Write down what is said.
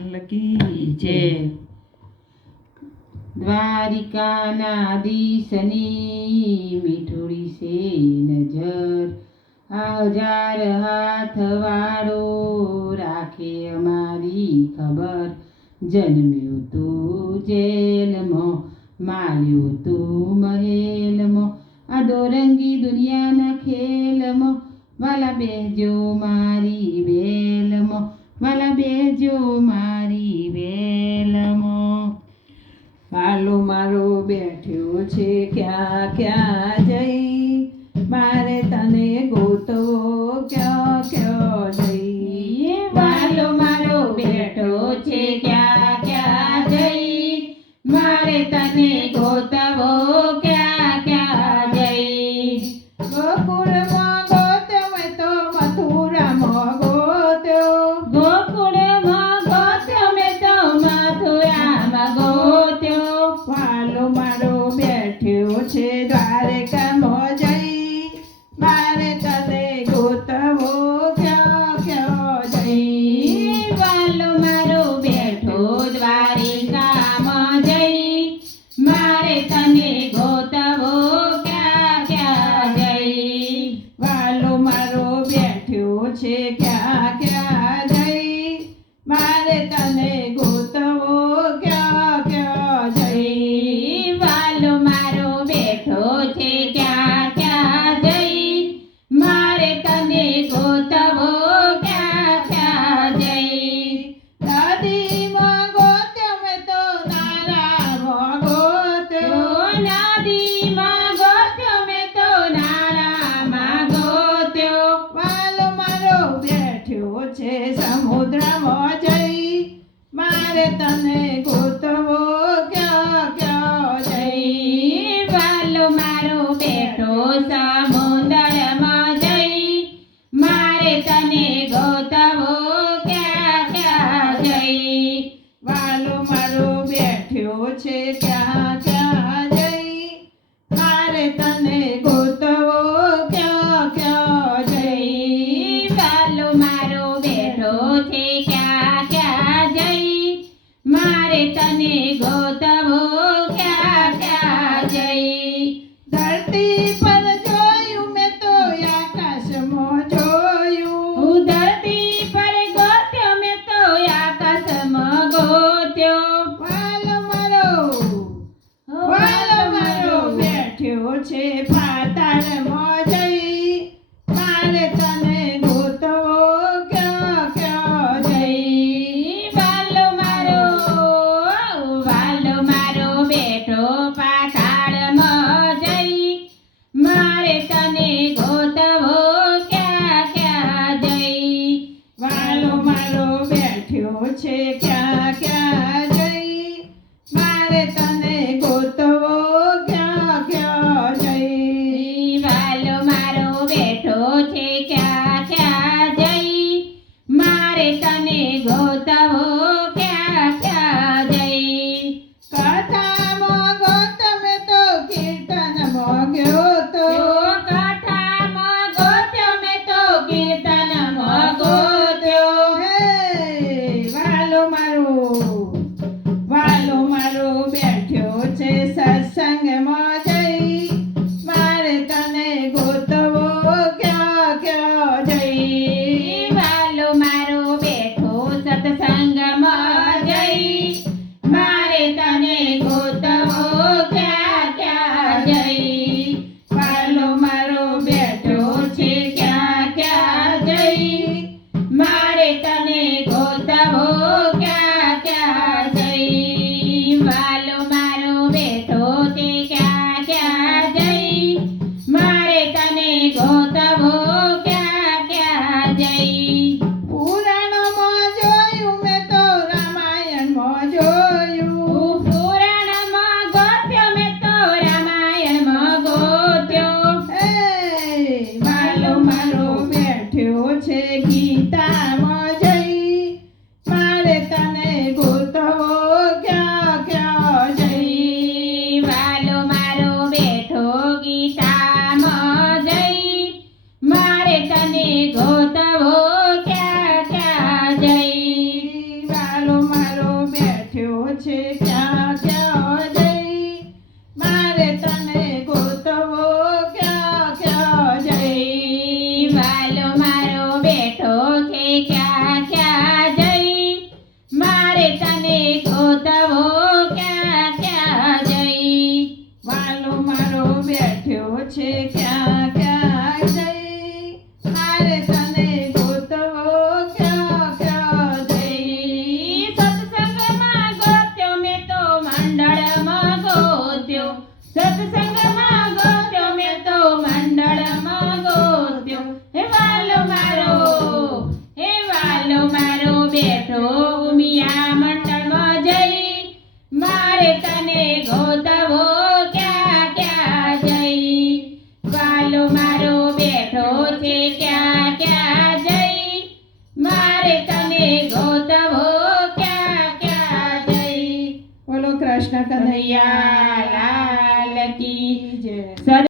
કી જય. દ્વારિકાનાધીશની મીઠુડી છે નજર, આ 1000 હાથવાળો રાખે અમારી ખબર. જન્મ્યું તું જેલમાં, માર્યું તું મહેલમાં, આ દોરંગી દુનિયાના ખેલમાં, વાલા બેજો મારી વેલમાં, વાલા બેજો મારી વેલમાં. વાલો મારો બેઠ્યો છે ક્યાં ક્યાં જઈ, મારે તને ગોતવો ક્યાં ક્યાં જઈ. વાલો મારો બેઠો છે ક્યાં ક્યાં જઈ, મારે તને ગોતવો ક્યાં ક્યાં જઈ. ગોકુળમાં ગોત્યો મેં તો મથુરામાં ગોત્યો, ગોકુળમાં ગોત્યો મેં તો મથુરામાં ગોત્યો. વાલો મારો બેઠ્યો છે દ્વારકામાં જઈ, મારે તને ગોતવો ક્યાં ક્યાં જઈ. વાલો મારો બેઠો દ્વારિકામાં જઈ, મારે તને ગોતવો ક્યાં ક્યાં જઈ. વાલો મારો બેઠ્યો છે ક્યાં ક્યાં જઈ, મારે તને ગોતવો ક્યાં ક્યાં જઈ. વાલો મારો બેઠો છે ક્યાં ક્યાં જઈ, મારે તને ગોતવો ક્યાં ક્યાં જઈ. નદીમાં ગોત્યો મેં તો નાળામાં ગોત્યો, નદીમાં ગોત્યો મેં તો નાળામાં ગોત્યો. વાલો મારો બેઠ્યો છે સમુદ્રમાં જઈ, મારે તને ગોતવો ક્યાં ક્યાં જઈ. વાલો મારો બેઠો સમુદ્રમાં જઈ, મારે તને ગોતવો ક્યાં ક્યાં જઈ. વાલો મારો બેઠ્યો છે ક્યાં ક્યાં જઈ, મારે તને ગોતવો ક્યાં ક્યાં જઈ. વાલો મારો બેઠો છે ક્યાં ક્યાં જઈ, મારે તને ગોતવો ક્યાં ક્યાં જઈ. ધરતી પર જોયું મેં તો આકાશમાં જોયું, હું ધરતી પર ગોત્યો મેં તો આકાશમાં ગોત્યો. વાલો મારો બેઠ્યો છે પાતાળમાં જઈ, મારે તને ગોતવો ક્યાં ક્યાં જઈ. વાલો મારો બેઠો પાતાળમાં જઈ, મારે તને ગોતવો ક્યાં ક્યાં જઈ. વાલો મારો બેઠ્યો છે ક્યાં ક્યાં જઈ, મારે તને ગોતવો ક્યાં ક્યાં જઈ. વાલો મારો બેઠો છે ક્યાં ક્યાં જઈ, મારે તને ગોતવો ક્યાં ક્યાં જઈ. કથામાં ગોત્યો મેં તો કીર્તનમાં ગોત્યો, કથામાં ગોત્યો મેં તો કીર્તનમાં ગોત્યો. હે વાલો મારો બેઠ્યો છે સત્સંગમાં જઈ, મારે તને ગોતવો ક્યાં ક્યાં જઈ. વાલો મારો બેઠો સત્સંગમાં જઈ, મારે તને ગોતવો ક્યાં ક્યાં જઈ. વાલો મારો બેઠો છે ક્યાં ક્યાં જઈ, મારે તને ગોતવો ક્યાં ક્યાં જઈ. વાલો મારો બેઠો છે ક્યાં ક્યાં જઈ, મારે તને ગોતવો ક્યાં ક્યાં જઈ. પુરાણમાં જોયું મેં તો રામાયણમાં જોયું, પુરાણમાં ગોત્યો મેં તો રામાયણમાં ગોત્યો. હે વાલો મારો બેઠ્યો છે ગીતામાં જઈ, મારે તને ગોતવો ક્યાં ક્યાં જઈ. વાલો મારો બેઠો ગીતામાં જઈ, મારે તને ગોતવો ક્યાં ક્યાં જઈ. વાલો મારો બેઠ્યો છે ક્યાં ક્યાં જઈ મારે તને ગોતવો ક્યાં ક્યાં જઈ વાલો મારો બેઠો છે ક્યાં ક્યાં જઈ મારે તને ગોતવો ક્યાં ક્યાં જઈ વાલો મારો બેઠ્યો છે ક્યાં ક્યાં જઈ મારે તને ગોતવો ક્યાં ક્યાં જઈ સત્સંગમાં ગોત્યો મેં તો મંડળમાં ગોત્યો સત્સંગમાં ગોત્યો મેં તો મંડળમાં ગોત્યો હે વાલો મારો બેઠો ઉમિયા મંડળમાં જઈ મારે તને ગોતવો ક્યાં ક્યાં જઈ વાલો મારો બેઠો છે ક્યાં ક્યાં જઈ મારે તને ગોતવો ક્યાં ક્યાં જઈ બોલો કૃષ્ણ કનૈયા કનૈયા લાલ કી જય. સદ